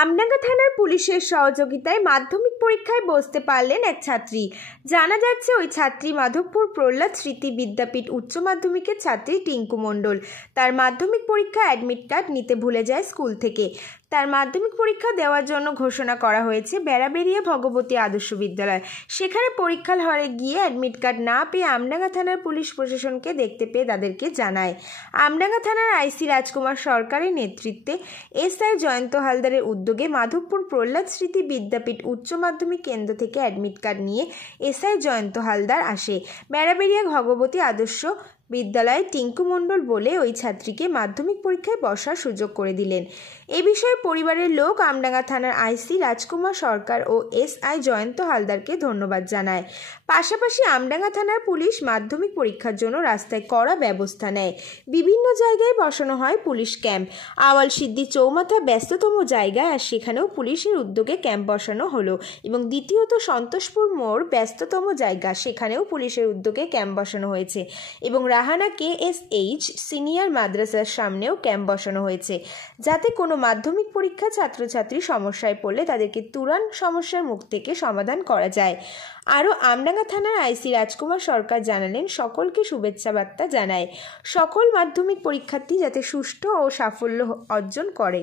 আমডাঙ্গা থানার পুলিশের সহযোগিতায় মাধ্যমিক পরীক্ষায় বসতে পারলেন এক ছাত্রী। জানা যাচ্ছে ওই ছাত্রী মাধবপুর প্রহ্লাদ স্মৃতি বিদ্যাপীঠ উচ্চ মাধ্যমিকের ছাত্রী টিঙ্কু মণ্ডল। তার মাধ্যমিক পরীক্ষা অ্যাডমিট কার্ড নিতে ভুলে যায় স্কুল থেকে। তার মাধ্যমিক পরীক্ষা দেওয়ার জন্য ঘোষণা করা হয়েছে বেড়াবেড়িয়া ভগবতী আদর্শ বিদ্যালয়। সেখানে পরীক্ষার হলে গিয়ে অ্যাডমিট কার্ড না পেয়ে আমডাঙ্গা থানার পুলিশ প্রশাসনকে দেখতে পেয়ে তাদেরকে জানায়। আমডাঙ্গা থানার আইসি রাজকুমার সরকারের নেতৃত্বে এসআই জয়ন্ত হালদারের উদ্যোগে মাধবপুর প্রহ্লাদ স্মৃতি বিদ্যাপীঠ উচ্চ মাধ্যমিক কেন্দ্র থেকে অ্যাডমিট কার্ড নিয়ে এসআই জয়ন্ত হালদার আসে। বেড়াবেড়িয়া ভগবতী আদর্শ বিদ্যালয়ে টিঙ্কু মণ্ডল বলে ওই ছাত্রীকে মাধ্যমিক পরীক্ষায় বসার সুযোগ করে দিলেন। এ বিষয়ে পরিবারের লোক আমডাঙ্গা থানার আইসি রাজকুমার সরকার ও এসআই জয়ন্ত হালদারকে ধন্যবাদ জানায়। পাশাপাশি আমডাঙ্গা থানার পুলিশ মাধ্যমিক পরীক্ষার জন্য রাস্তায় কড়া ব্যবস্থা নেয়। বিভিন্ন জায়গায় বসানো হয় পুলিশ ক্যাম্প। আওয়াল সিদ্ধি চৌমাথা ব্যস্ততম জায়গায়, আর সেখানেও পুলিশের উদ্যোগে ক্যাম্প বসানো হলো। এবং দ্বিতীয়ত সন্তোষপুর মোড় ব্যস্ততম জায়গা, সেখানেও পুলিশের উদ্যোগে ক্যাম্প বসানো হয়েছে। এবং রাহানা KSH সিনিয়র মাদ্রাসার সামনেও ক্যাম্প বসানো হয়েছে, যাতে কোনো মাধ্যমিক পরীক্ষা ছাত্রছাত্রী সমস্যায় পড়লে তাদেরকে তুরন্ত সমস্যার মুখ থেকে সমাধান করা যায়। আরও আমডাঙ্গা থানার আইসি রাজকুমার সরকার জানালেন, সকলকে শুভেচ্ছা বার্তা জানায় সকল মাধ্যমিক পরীক্ষার্থী যাতে সুষ্ঠু ও সাফল্য অর্জন করে।